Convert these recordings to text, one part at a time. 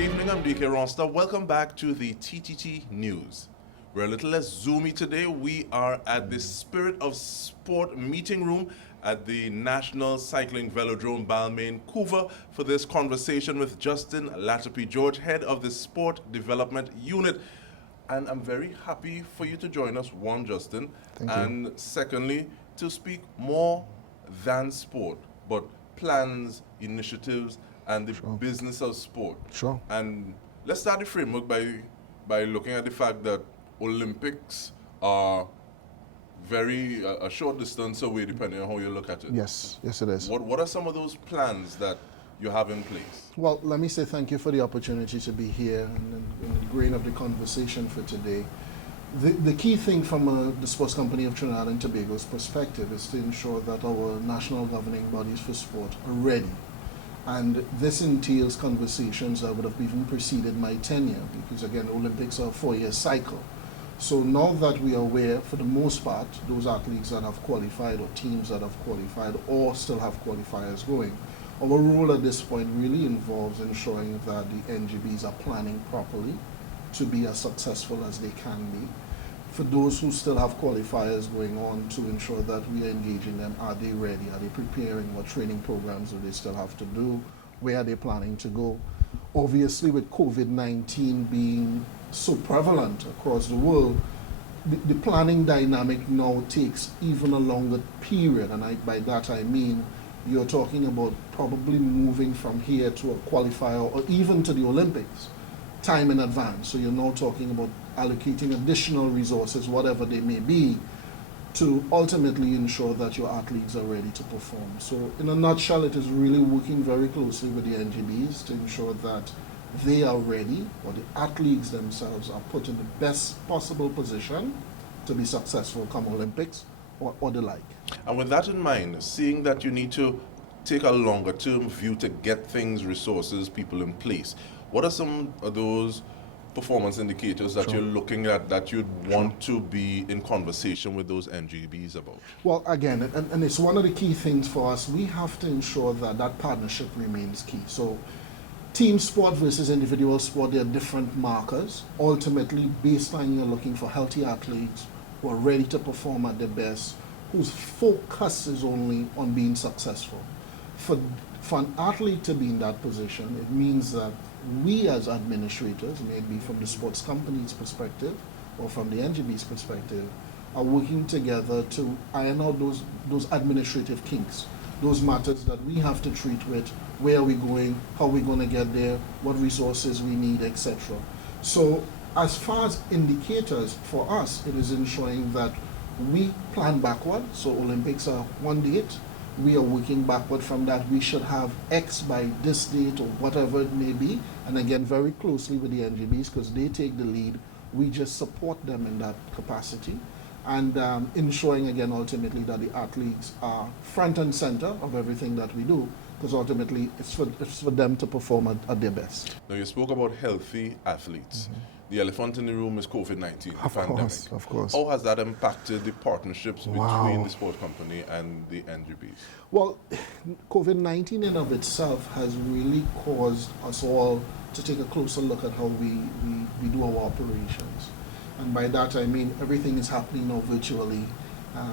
evening, I'm DK Ronster. Welcome back to the TTT News. We're a little less zoomy today. We are at the Spirit of Sport meeting room at the National Cycling Velodrome Balmain, Couva, for this conversation with Justin Latapy-George, head of the Sport Development Unit. And I'm very happy for you to join us, one, Justin, Thank you. and secondly, to speak more than sport, but plans, initiatives, and the business of sport. Sure. And let's start the framework by looking at the fact that Olympics are very a short distance away, depending on how you look at it. Yes, yes it is. What are some of those plans that you have in place? Well, let me say thank you for the opportunity to be here and the grain of the conversation for today. The key thing from the Sports Company of Trinidad and Tobago's perspective is to ensure that our national governing bodies for sport are ready. And this entails conversations that would have even preceded my tenure, because again, Olympics are a 4-year cycle. So now that we are aware, for the most part, those athletes that have qualified or teams that have qualified or still have qualifiers going, our role at this point really involves ensuring that the NGBs are planning properly to be as successful as they can be. For those who still have qualifiers going on, to ensure that we are engaging them. Are they ready? Are they preparing? What training programs do they still have to do? Where are they planning to go? Obviously, with COVID-19 being so prevalent across the world, the planning dynamic now takes even a longer period. And by that I mean you're talking about probably moving from here to a qualifier or even to the Olympics time in advance. So you're now talking about allocating additional resources, whatever they may be, to ultimately ensure that your athletes are ready to perform. So in a nutshell, it is really working very closely with the NGBs to ensure that they are ready, or the athletes themselves are put in the best possible position to be successful come Olympics or the like. And with that in mind, seeing that you need to take a longer term view to get things, resources, people in place, what are some of those performance indicators that you're looking at that you'd want to be in conversation with those NGBs about? Well, again, and it's one of the key things for us. We have to ensure that that partnership remains key. So team sport versus individual sport, they're different markers. Ultimately, baseline, you're looking for healthy athletes who are ready to perform at their best, whose focus is only on being successful. For an athlete to be in that position, it means that we as administrators, maybe from the sports company's perspective or from the NGB's perspective, are working together to iron out those administrative kinks, those matters that we have to treat with, where are we going, how are we going to get there, what resources we need, etc. So as far as indicators, for us, it is ensuring that we plan backward. So Olympics are one date. We are working backward from that. We should have X by this date or whatever it may be. And again, very closely with the NGBs, because they take the lead. We just support them in that capacity. And ensuring, again, ultimately that the athletes are front and center of everything that we do, because ultimately it's for them to perform at their best. Now, you spoke about healthy athletes. The elephant in the room is COVID-19, the pandemic. Of course. How has that impacted the partnerships between the sport company and the NGBs? Well, COVID-19 in of itself has really caused us all to take a closer look at how we do our operations. And by that I mean everything is happening now virtually.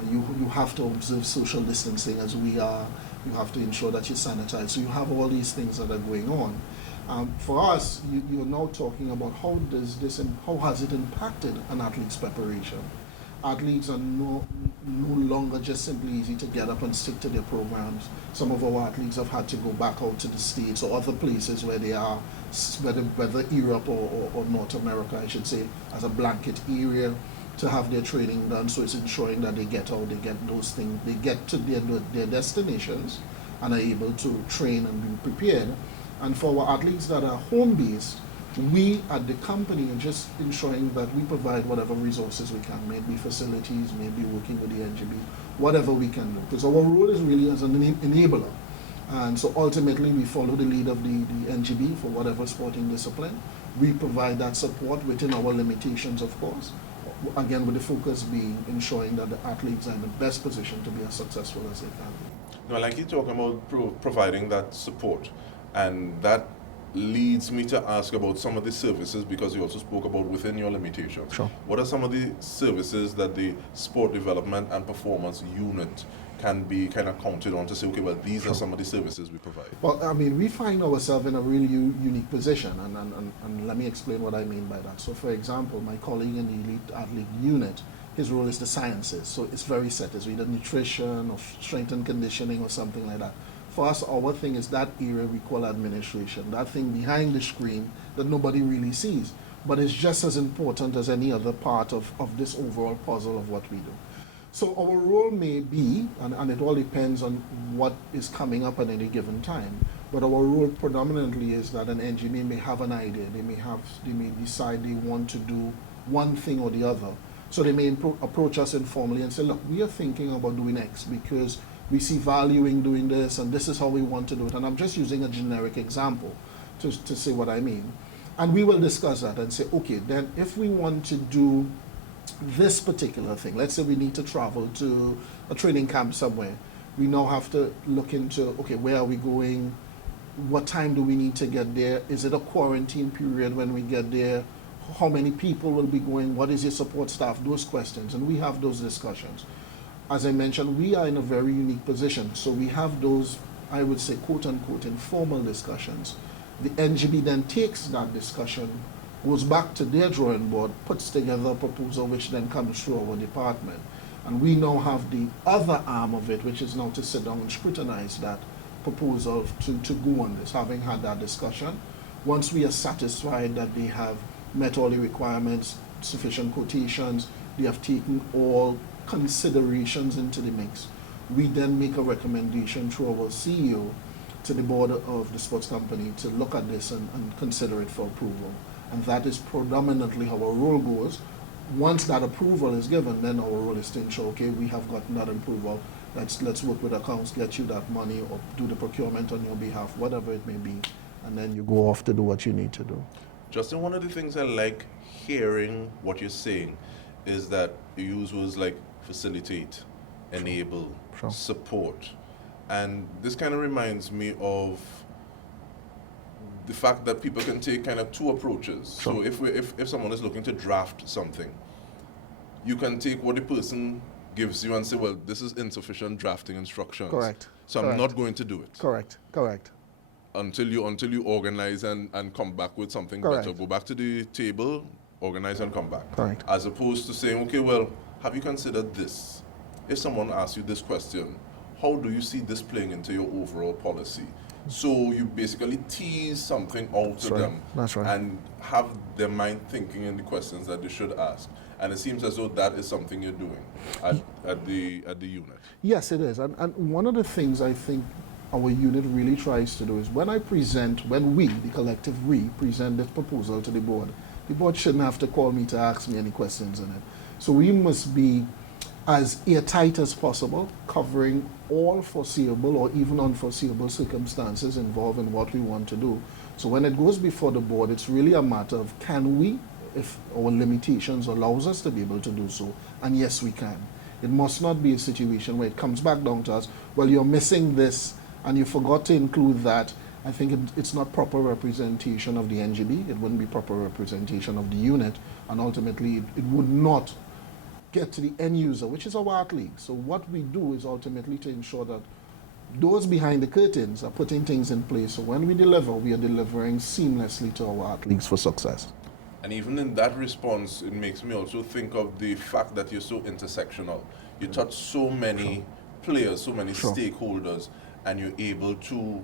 You have to observe social distancing as we are. You have to ensure that you sanitize. So you have all these things that are going on. For us, you're now talking about how has it impacted an athlete's preparation. Athletes are no longer just simply easy to get up and stick to their programs. Some of our athletes have had to go back out to the States or other places where they are, whether Europe or North America, I should say, as a blanket area, to have their training done. So it's ensuring that they get out, they get those things, they get to their destinations and are able to train and be prepared. And for our athletes that are home-based, we at the company are just ensuring that we provide whatever resources we can, maybe facilities, maybe working with the NGB, whatever we can do. Because our role is really as an enabler. And so ultimately we follow the lead of the NGB for whatever sporting discipline. We provide that support within our limitations, of course. Again, with the focus being ensuring that the athletes are in the best position to be as successful as they can be. Now, like you're talking about providing that support, and that leads me to ask about some of the services, because you also spoke about within your limitations. Sure. What are some of the services that the sport development and performance unit can be kind of counted on to say, okay, well, these are some of the services we provide? Well, I mean, we find ourselves in a really unique position, and let me explain what I mean by that. So, for example, my colleague in the elite athlete unit, his role is the sciences, so it's very set. It's either nutrition or strength and conditioning or something like that. For us, our thing is that area we call administration, that thing behind the screen that nobody really sees, but it's just as important as any other part of this overall puzzle of what we do. So our role may be, and it all depends on what is coming up at any given time, but our role predominantly is that an NGB may have an idea, they may decide they want to do one thing or the other. So they may approach us informally and say, look, we are thinking about doing X because we see value in doing this, and this is how we want to do it. And I'm just using a generic example to say what I mean. And we will discuss that and say, okay, then if we want to do this particular thing, let's say we need to travel to a training camp somewhere, we now have to look into, okay, where are we going? What time do we need to get there? Is it a quarantine period when we get there? How many people will be going? What is your support staff? Those questions, and we have those discussions. As I mentioned, we are in a very unique position. So we have those, I would say, quote unquote, informal discussions. The NGB then takes that discussion, goes back to their drawing board, puts together a proposal which then comes through our department. And we now have the other arm of it, which is now to sit down and scrutinize that proposal to go on this, having had that discussion. Once we are satisfied that they have met all the requirements, sufficient quotations, they have taken all considerations into the mix, we then make a recommendation through our CEO to the board of the sports company to look at this and consider it for approval. And that is predominantly how our role goes. Once that approval is given, then our role is to ensure, okay, we have gotten that approval, let's work with accounts, get you that money, or do the procurement on your behalf, whatever it may be, and then you go off to do what you need to do. Justin, one of the things I like hearing what you're saying is that you use words like facilitate, enable, Sure. support. And this kind of reminds me of the fact that people can take kind of two approaches. Sure. So if someone is looking to draft something, you can take what the person gives you and say, well, this is insufficient drafting instructions. Correct. So Correct. I'm not going to do it. Correct. Until you organize and come back with something Correct. better. Go back to the table, organize and come back. Correct. As opposed to saying, okay, well, have you considered this? If someone asks you this question, how do you see this playing into your overall policy? So you basically tease something out to them. That's right. And have their mind thinking in the questions that they should ask. And it seems as though that is something you're doing at the unit. Yes, it is. And one of the things I think our unit really tries to do is when we, the collective we, present this proposal to the board shouldn't have to call me to ask me any questions on it. So we must be as airtight as possible, covering all foreseeable or even unforeseeable circumstances involved in what we want to do. So when it goes before the board, it's really a matter of can we, if our limitations allows us to be able to do so, and yes, we can. It must not be a situation where it comes back down to us, well, you're missing this and you forgot to include that. I think it's not proper representation of the NGB, it wouldn't be proper representation of the unit, and ultimately it would not get to the end user, which is our athlete. So what we do is ultimately to ensure that those behind the curtains are putting things in place, so when we deliver, we are delivering seamlessly to our athletes for success. And even in that response, it makes me also think of the fact that you're so intersectional. You touch so many players, so many stakeholders, and you're able to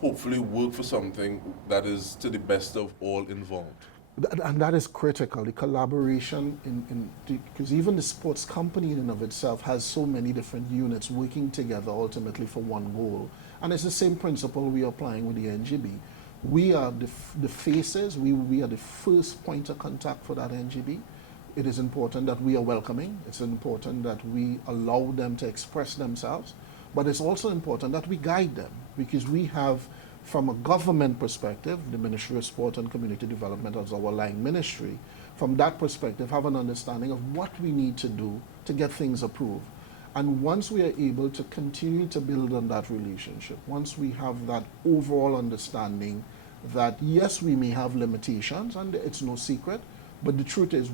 hopefully work for something that is to the best of all involved. And that is critical, the collaboration, because even the sports company in and of itself has so many different units working together ultimately for one goal. And it's the same principle we are applying with the NGB. We are the faces, we are the first point of contact for that NGB. It is important that we are welcoming, it's important that we allow them to express themselves, but it's also important that we guide them, because we have, from a government perspective, the Ministry of Sport and Community Development as our line ministry, from that perspective, have an understanding of what we need to do to get things approved. And once we are able to continue to build on that relationship, once we have that overall understanding that yes, we may have limitations, and it's no secret, but the truth is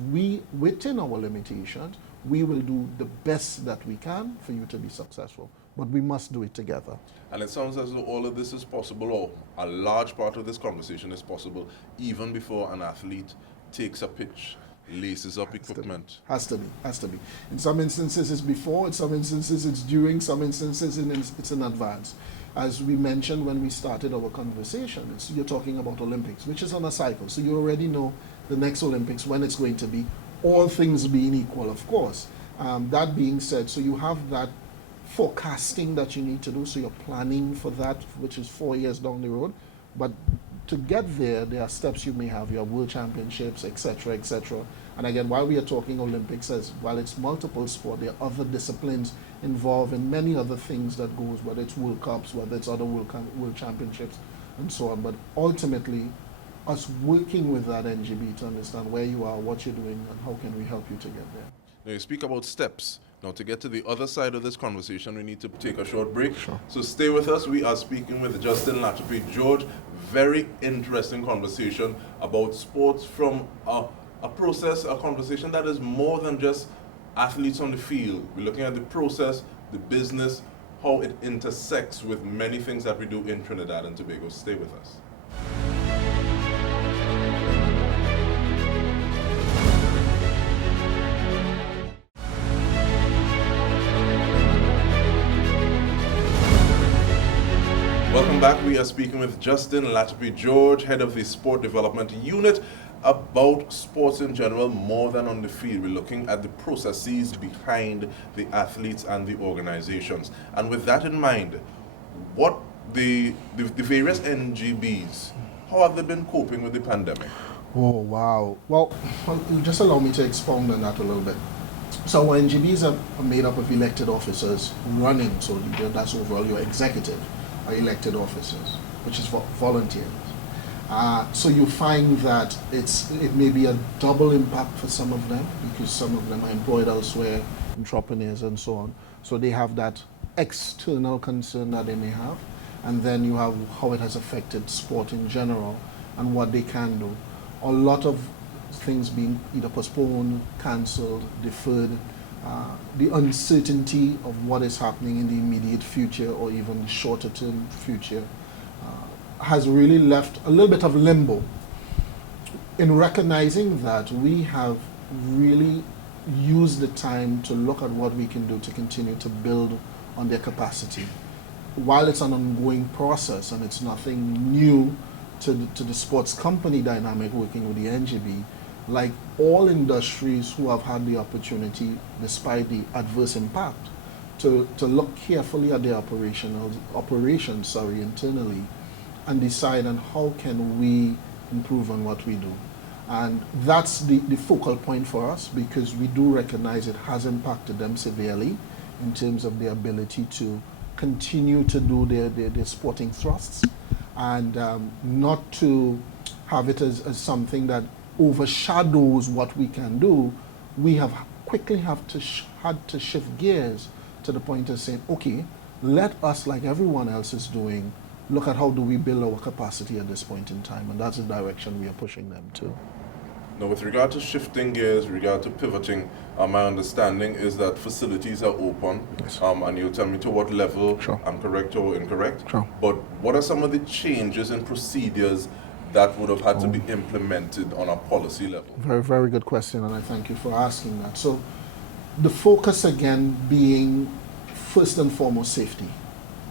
within our limitations, we will do the best that we can for you to be successful. But we must do it together. And it sounds as though all of this is possible, or a large part of this conversation is possible, even before an athlete takes a pitch, laces up equipment. Has to be. In some instances it's before, in some instances it's during, some instances it's in advance. As we mentioned when we started our conversation, you're talking about Olympics, which is on a cycle. So you already know the next Olympics, when it's going to be, all things being equal, of course. That being said, so you have that forecasting that you need to do, so you're planning for that, which is 4 years down the road. But to get there, there are steps you may have, your world championships, etc., etc. And again, while we are talking Olympics, as while it's multiple sport, there are other disciplines involved in many other things that goes, whether it's World Cups, whether it's other world championships, and so on. But ultimately, us working with that NGB to understand where you are, what you're doing, and how can we help you to get there. Now you speak about steps. Now to get to the other side of this conversation, we need to take a short break. Sure. So stay with us. We are speaking with Justin Latapy-George. Very interesting conversation about sports from a conversation that is more than just athletes on the field. We're looking at the process, the business, how it intersects with many things that we do in Trinidad and Tobago. Stay with us. Welcome back. We are speaking with Justin Latapy-George, head of the Sport Development Unit, about sports in general, more than on the field. We're looking at the processes behind the athletes and the organizations. And with that in mind, what the various NGBs, how have they been coping with the pandemic? Oh, wow. Well, just allow me to expound on that a little bit. So our NGBs are made up of elected officers running, so that's overall your executive. Are elected officers, which is for volunteers. So you find that it may be a double impact for some of them, because some of them are employed elsewhere, entrepreneurs and so on. So they have that external concern that they may have, and then you have how it has affected sport in general and what they can do. A lot of things being either postponed, cancelled, deferred. The uncertainty of what is happening in the immediate future or even the shorter term future has really left a little bit of limbo in recognizing that we have really used the time to look at what we can do to continue to build on their capacity. While it's an ongoing process and it's nothing new to the sports company dynamic working with the NGB, like all industries who have had the opportunity, despite the adverse impact, to look carefully at their operations internally and decide on how can we improve on what we do. And that's the focal point for us, because we do recognize it has impacted them severely in terms of their ability to continue to do their sporting thrusts, and not to have it as something that overshadows what we can do. We have quickly had to shift gears to the point of saying, okay, let us, like everyone else is doing, look at how do we build our capacity at this point in time, and that's the direction we are pushing them to. Now, with regard to shifting gears, with regard to pivoting, my understanding is that facilities are open, Yes. And you'll tell me to what level Sure. I'm correct or incorrect. Sure. But what are some of the changes and procedures that would have had to be implemented on a policy level? Very, very good question, and I thank you for asking that. So the focus again being first and foremost safety.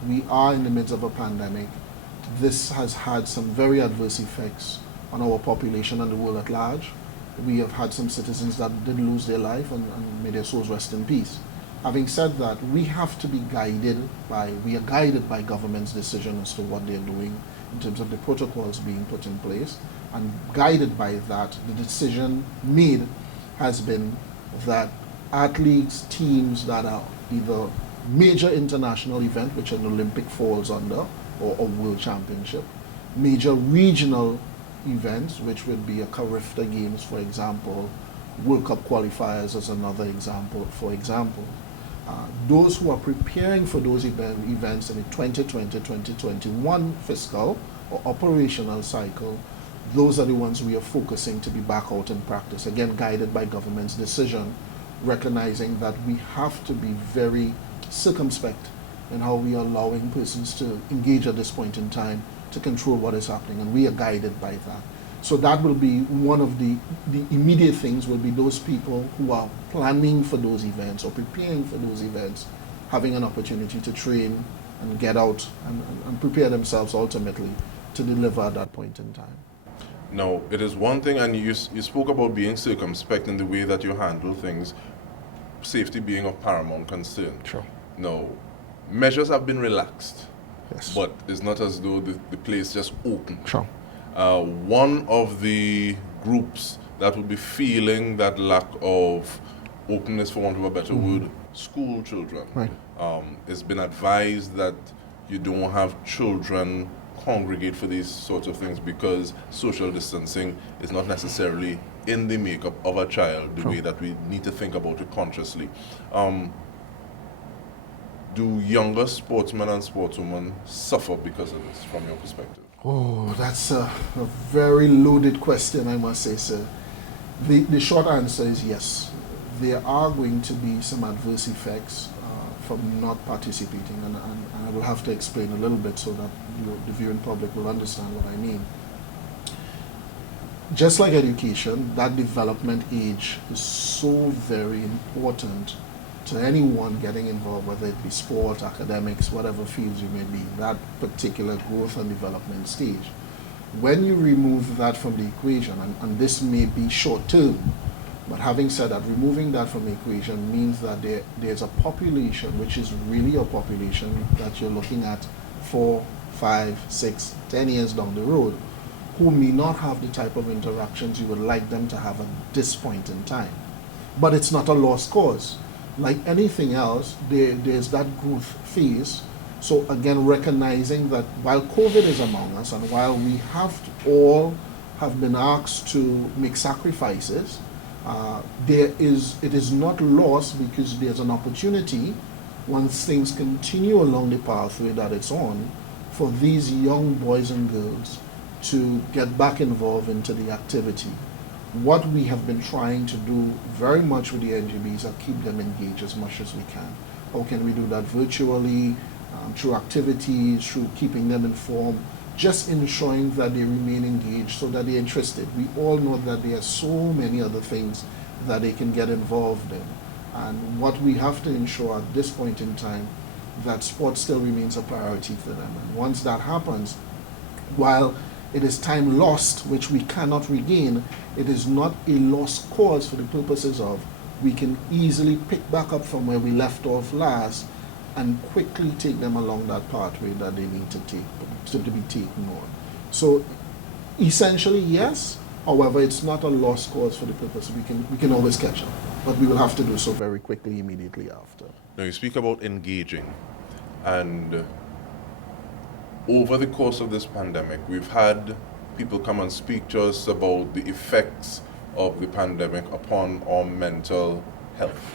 We are in the midst of a pandemic. This has had some very adverse effects on our population and the world at large. We have had some citizens that did lose their life, and may their souls rest in peace. Having said that, we have to be guided by government's decision as to what they're doing in terms of the protocols being put in place, and guided by that, the decision made has been that athletes, teams that are either major international event, which an Olympic falls under, or a world championship, major regional events, which would be a Carifta Games, for example, World Cup qualifiers as another example, for example. Those who are preparing for those events in the 2020-2021 fiscal or operational cycle, those are the ones we are focusing to be back out in practice. Again, guided by government's decision, recognizing that we have to be very circumspect in how we are allowing persons to engage at this point in time to control what is happening, and we are guided by that. So that will be one of the immediate things, will be those people who are planning for those events or preparing for those events, having an opportunity to train and get out and prepare themselves ultimately to deliver at that point in time. Now, it is one thing, and you spoke about being circumspect in the way that you handle things, safety being of paramount concern. Sure. Now, measures have been relaxed, Yes. but it's not as though the place just opened. Sure. One of the groups that would be feeling that lack of openness, for want of a better word, school children. Right. It's been advised that you don't have children congregate for these sorts of things because social distancing is not necessarily in the makeup of a child the way that we need to think about it consciously. Do younger sportsmen and sportswomen suffer because of this, from your perspective? Oh, that's a very loaded question, I must say, sir. The short answer is yes. There are going to be some adverse effects from not participating, and I will have to explain a little bit so that the viewing public will understand what I mean. Just like education, that development age is so very important to anyone getting involved, whether it be sport, academics, whatever fields you may be, that particular growth and development stage. When you remove that from the equation, and this may be short term, but having said that, removing that from the equation means that there's a population, which is really a population that you're looking at 4, 5, 6, 10 years down the road, who may not have the type of interactions you would like them to have at this point in time. But it's not a lost cause. Like anything else, there's that growth phase. So again, recognizing that while COVID is among us, and while we all have been asked to make sacrifices, it is not lost, because there's an opportunity, once things continue along the pathway that it's on, for these young boys and girls to get back involved into the activity. What we have been trying to do very much with the NGBs are keep them engaged as much as we can. How can we do that virtually, through activities, through keeping them informed, just ensuring that they remain engaged so that they're interested. We all know that there are so many other things that they can get involved in. And what we have to ensure at this point in time, that sport still remains a priority for them. And once that happens, while it is time lost, which we cannot regain, it is not a lost cause for the purposes of we can easily pick back up from where we left off last and quickly take them along that pathway that they need to be taken on. So essentially, yes. However, it's not a lost cause for the purpose. We can always catch up, but we will have to do so very quickly, immediately after. Now, you speak about engaging, and over the course of this pandemic, we've had people come and speak to us about the effects of the pandemic upon our mental health.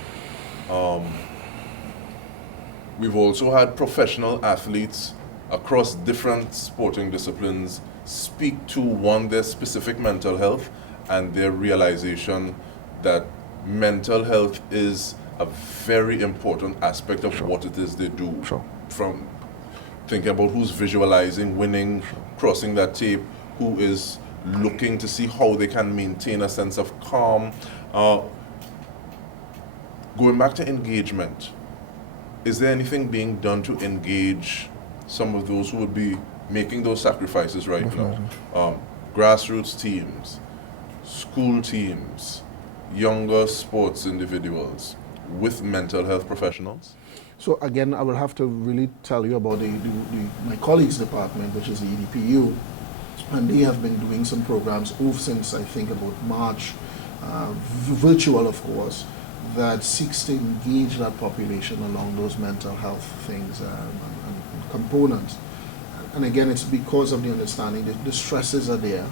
We've also had professional athletes across different sporting disciplines speak to their specific mental health and their realization that mental health is a very important aspect of what it is they do. From thinking about who's visualizing, winning, crossing that tape, who is looking to see how they can maintain a sense of calm. Going back to engagement, is there anything being done to engage some of those who would be making those sacrifices right now? Grassroots teams, school teams, younger sports individuals with mental health professionals? So again, I will have to really tell you about my colleagues' department, which is the EDPU, and they have been doing some programs since I think about March, virtual of course, that seeks to engage that population along those mental health things and components. And again, it's because of the understanding that the stresses are there.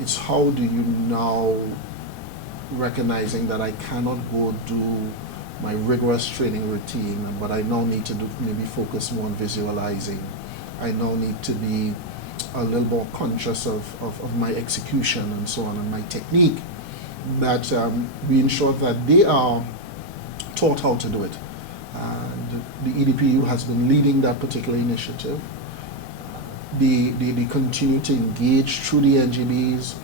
It's how do you now, recognizing that I cannot go do my rigorous training routine, but I now need to maybe focus more on visualizing. I now need to be a little more conscious of my execution and so on and my technique, that we ensure that they are taught how to do it. And the EDPU has been leading that particular initiative. They continue to engage through the NGBs,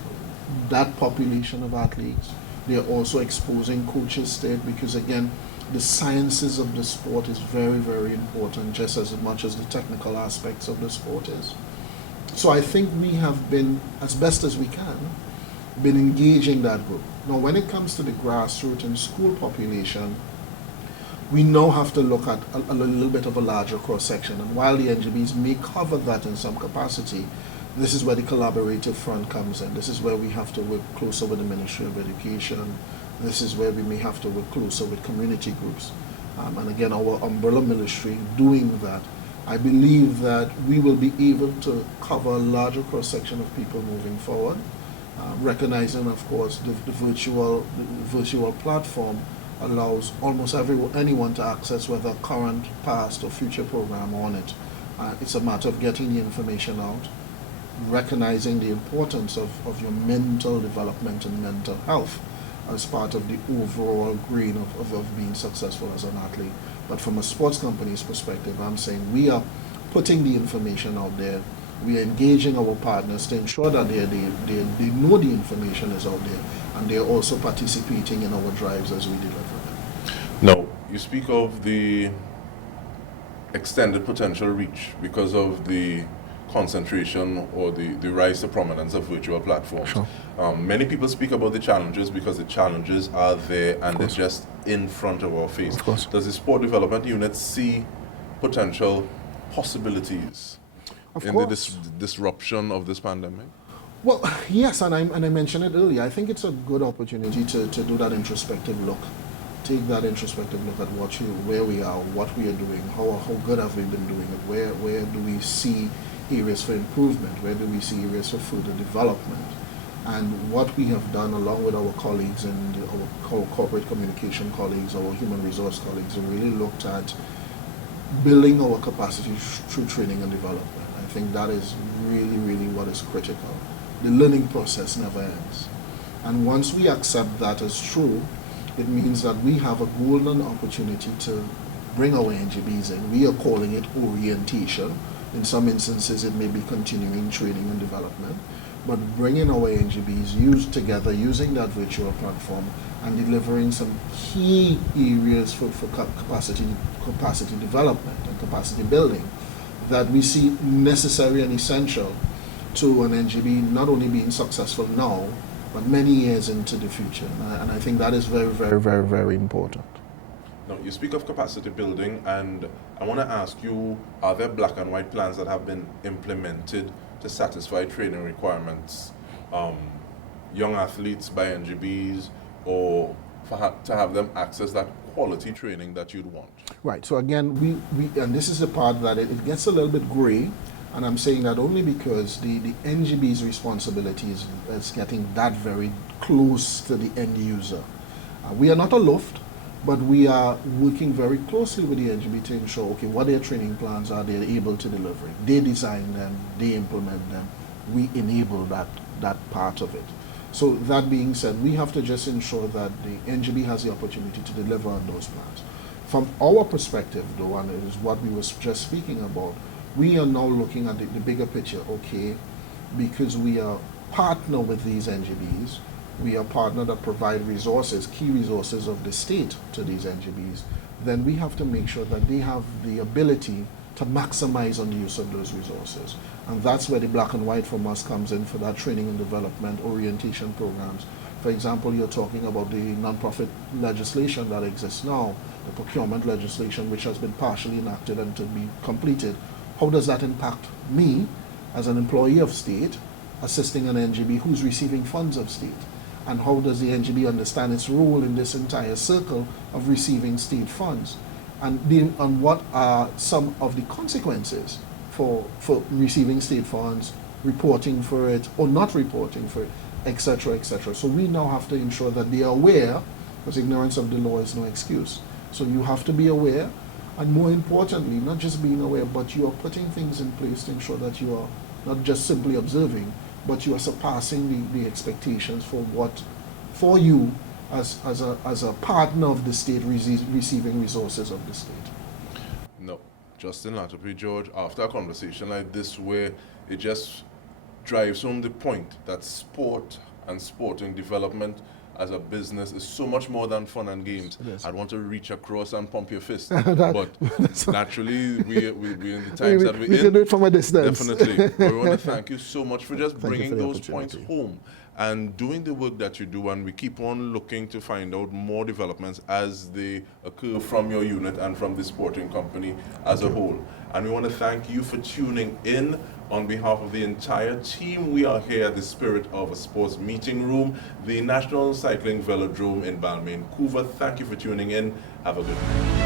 that population of athletes. They are also exposing coaches to it, because again, the sciences of the sport is very, very important, just as much as the technical aspects of the sport is. So I think we have been, as best as we can, been engaging that group. Now, when it comes to the grassroots and school population, we now have to look at a little bit of a larger cross-section. And while the NGBs may cover that in some capacity, this is where the collaborative front comes in. This is where we have to work closer with the Ministry of Education. This is where we may have to work closer with community groups. And again, our umbrella ministry doing that, I believe that we will be able to cover a larger cross-section of people moving forward, recognizing, of course, the virtual platform allows almost anyone to access whether current, past, or future program on it. It's a matter of getting the information out, recognizing the importance of your mental development and mental health as part of the overall green of being successful as an athlete. But from a sports company's perspective, I'm saying we are putting the information out there. We are engaging our partners to ensure that they know the information is out there, and they are also participating in our drives as we deliver it. Now, you speak of the extended potential reach because of the concentration or the rise to prominence of virtual platforms. Sure. Many people speak about the challenges because the challenges are there and they're just in front of our face. Of course. Does the sport development unit see potential possibilities in the disruption of this pandemic? Well, yes, and I mentioned it earlier. I think it's a good opportunity to do that introspective look. Take that introspective look at where we are, what we are doing, how good have we been doing it, where do we see areas for improvement, where do we see areas for further development. And what we have done along with our colleagues and our corporate communication colleagues, our human resource colleagues, have really looked at building our capacity through training and development. I think that is really, really what is critical. The learning process never ends. And once we accept that as true, it means that we have a golden opportunity to bring our NGBs in. We are calling it orientation. In some instances, it may be continuing training and development. But bringing our NGBs used together, using that virtual platform, and delivering some key areas for capacity development and capacity building that we see necessary and essential to an NGB not only being successful now, but many years into the future. And I think that is very, very, very, very important. Now, you speak of capacity building, and I want to ask you, are there black and white plans that have been implemented to satisfy training requirements, young athletes by NGBs, or to have them access that quality training that you'd want? Right, so again, we and this is the part that it gets a little bit gray, and I'm saying that only because the NGB's responsibility is getting that very close to the end user. We are not aloof, but we are working very closely with the NGB to ensure, okay, what their training plans are, they're able to deliver it. They design them, they implement them, we enable that part of it. So that being said, we have to just ensure that the NGB has the opportunity to deliver on those plans. From our perspective, though, and it is what we were just speaking about, we are now looking at the bigger picture, okay, because we are partner with these NGBs, we are partner that provide resources, key resources of the state to these NGBs, then we have to make sure that they have the ability to maximize on the use of those resources. And that's where the black and white from us comes in for that training and development orientation programs. For example, you're talking about the nonprofit legislation that exists now, the procurement legislation which has been partially enacted and to be completed. How does that impact me as an employee of state assisting an NGB who's receiving funds of state? And how does the NGB understand its role in this entire circle of receiving state funds? And what are some of the consequences for receiving state funds, reporting for it or not reporting for it, etc., etc. So we now have to ensure that they are aware, because ignorance of the law is no excuse. So you have to be aware, and more importantly, not just being aware, but you are putting things in place to ensure that you are not just simply observing, but you are surpassing the expectations for you as a partner of the state receiving resources of the state. No, Justin Latapy-George, after a conversation like this where it just drives home the point that sport and sporting development as a business is so much more than fun and games. I'd want to reach across and pump your fist, but naturally we're in the times that we're in. We can do it from a distance. Definitely. We want to thank you so much for just Thank you bringing for the those points opportunity. home and doing the work that you do, and we keep on looking to find out more developments as they occur from your unit and from the sporting company as a whole. And we want to thank you for tuning in. On behalf of the entire team, we are here at the Spirit of a Sports Meeting Room, the National Cycling Velodrome in Balmain, Vancouver. Thank you for tuning in. Have a good night.